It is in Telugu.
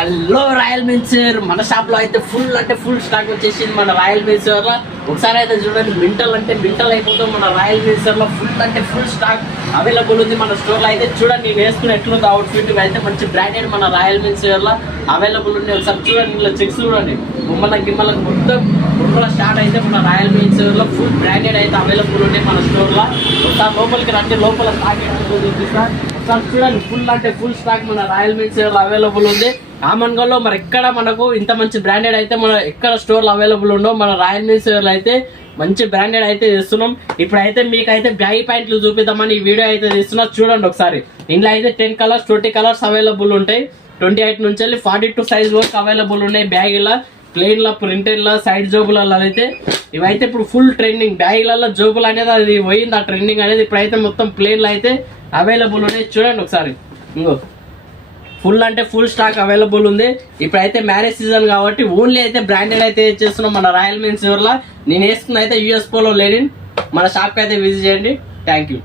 హలో రాయల్ మెన్సర్ మన షాప్ లో అయితే ఫుల్ అంటే ఫుల్ స్టాక్ వచ్చేసింది మన రాయల్ మెన్సర్ లో. ఒకసారి అయితే చూడండి, మింటల్ అంటే మింటల్ అయిపోతుంది మన రాయల్ మెన్సర్ లో. ఫుల్ అంటే ఫుల్ స్టాక్ అవైలబుల్ ఉంది మన స్టోర్ లో. అయితే చూడండి నేను వేసుకుని ఎట్లుంది అవుట్ ఫిట్ అయితే మంచి బ్రాండెడ్ మన రాయల్ మెన్సర్ లో అవైలబుల్ ఉంది. ఒకసారి చూడండి, ఇలా చెక్స్ చూడండి, గిమ్మలకు మొత్తం బుర్రల స్టార్ట్ అయితే మన రాయల్ మెన్సర్ లో ఫుల్ బ్రాండెడ్ అయితే అవైలబుల్ ఉంది మన స్టోర్ లో. ఒకసారి లోపలికి రండి, లోపల స్టాక్ ఎట్లుందో చూపిస్తా. ఒకసారి చూడండి, ఫుల్ అంటే ఫుల్ స్టాక్ మన రాయల్ మెన్సర్ లో అవైలబుల్ ఉంది. ఆమన్గల్లో మరి ఎక్కడ మనకు ఇంత మంచి బ్రాండెడ్ అయితే మన ఎక్కడ స్టోర్లో అవైలబుల్ ఉండో మన రాయల్ మెన్సర్లో అయితే మంచి బ్రాండెడ్ అయితే చేస్తున్నాం. ఇప్పుడైతే మీకైతే బ్యాగీ ప్యాంట్లు చూపిద్దామని ఈ వీడియో అయితే తీస్తున్నా. చూడండి ఒకసారి, ఇందులో అయితే 10 కలర్స్ 20 కలర్స్ అవైలబుల్ ఉంటాయి. 28 నుంచి వెళ్ళి 42 సైజ్ వరకు అవైలబుల్ ఉన్నాయి. బ్యాగీలో ప్లెయిన్లో ప్రింటెడ్లో సైడ్ జోబులలో అయితే ఇవైతే ఇప్పుడు ఫుల్ ట్రెండింగ్. బ్యాగీలలో జోబులు అనేది అది పోయింది, ఆ ట్రెండింగ్ అనేది. ఇప్పుడైతే మొత్తం ప్లెయిన్లో అయితే అవైలబుల్ ఉన్నాయి. చూడండి ఒకసారి, ఇంకో ఫుల్ అంటే ఫుల్ స్టాక్ అవైలబుల్ ఉంది. ఇప్పుడైతే మ్యారేజ్ సీజన్ కాబట్టి ఓన్లీ అయితే బ్రాండెడ్ అయితే చేస్తున్నాం మన రాయల్ మెన్సర్ లో. నేను వేసుకున్న అయితే యూఎస్ పోలో లెనిన్. మన షాప్కి అయితే విజిట్ చేయండి. Thank you.